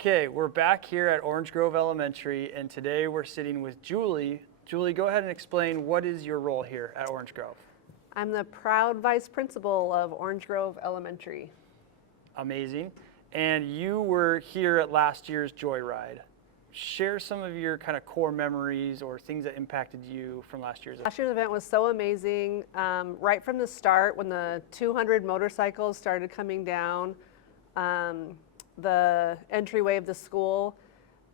Okay, we're back here at Orangegrove Elementary, and today we're sitting with Julie. Julie, go ahead and explain what is your role here at Orangegrove. I'm the proud vice principal of Orangegrove Elementary. Amazing. And you were here at last year's Joyride. Share some of your kind of core memories or things that impacted you from last year's event. Last year's event was so amazing. Right from the start, when the 200 motorcycles started coming down the entryway of the school,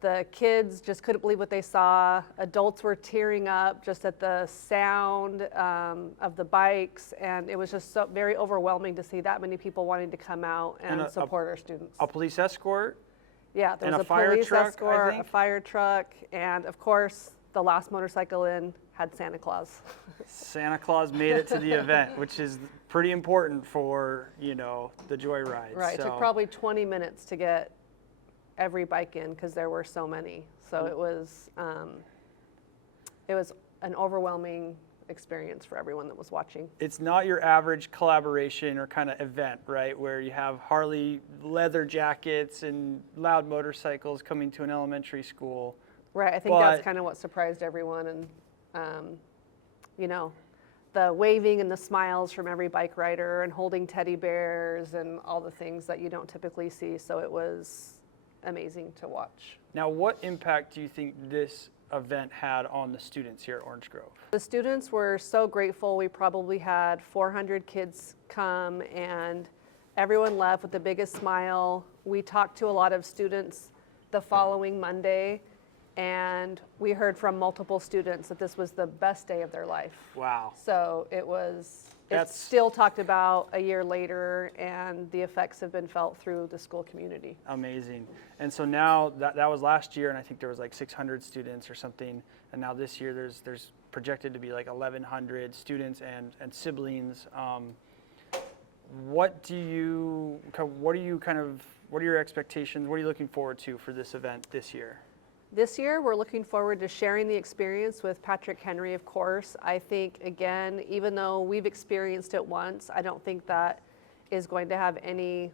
the kids just couldn't believe what they saw. Adults were tearing up just at the sound of the bikes, and it was just so very overwhelming to see that many people wanting to come out and support our students. A police escort? Yeah, there was a fire police truck, escort, a fire truck, and of course, the last motorcycle in had Santa Claus. Santa Claus made it to the event, which is pretty important for, you know, the Joyride. Right, it took probably 20 minutes to get every bike in because there were so many. So it was an overwhelming experience for everyone that was watching. It's not your average collaboration or kind of event, right? Where you have Harley leather jackets and loud motorcycles coming to an elementary school. Right, I think that's kind of what surprised everyone, and you know, the waving and the smiles from every bike rider and holding teddy bears and all the things that you don't typically see. So it was amazing to watch. Now, what impact do you think this event had on the students here at Orangegrove? The students were so grateful. We probably had 400 kids come, and everyone left with the biggest smile. We talked to a lot of students the following Monday, and we heard from multiple students that this was the best day of their life. Wow. So it's still talked about a year later, and the effects have been felt through the school community. Amazing. And so now that was last year, and I think there was like 600 students or something, and now this year there's projected to be like 1,100 students and siblings. What are your expectations? What are you looking forward to for this event this year? This year, we're looking forward to sharing the experience with Patrick Henry, of course. I think, again, even though we've experienced it once, I don't think that is going to have any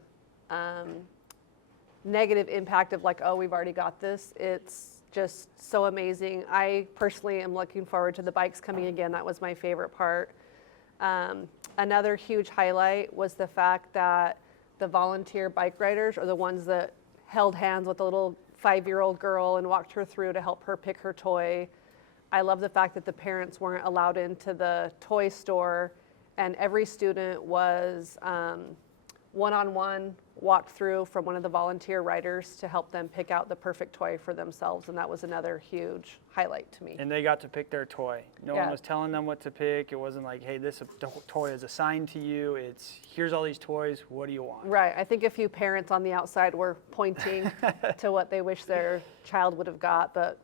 negative impact of like, oh, we've already got this. It's just so amazing. I personally am looking forward to the bikes coming again. That was my favorite part. Another huge highlight was the fact that the volunteer bike riders are the ones that held hands with the little 5-year-old girl and walked her through to help her pick her toy. I love the fact that the parents weren't allowed into the toy store, and every student was one-on-one walked through from one of the volunteer riders to help them pick out the perfect toy for themselves, and that was another huge highlight to me. And they got to pick their toy. No one was telling them what to pick. It wasn't like, hey, this toy is assigned to you. It's, here's all these toys, what do you want? Right, I think a few parents on the outside were pointing to what they wish their child would have got, but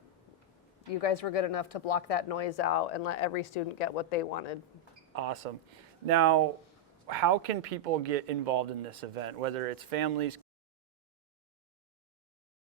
you guys were good enough to block that noise out and let every student get what they wanted. Awesome. Now, how can people get involved in this event, whether it's families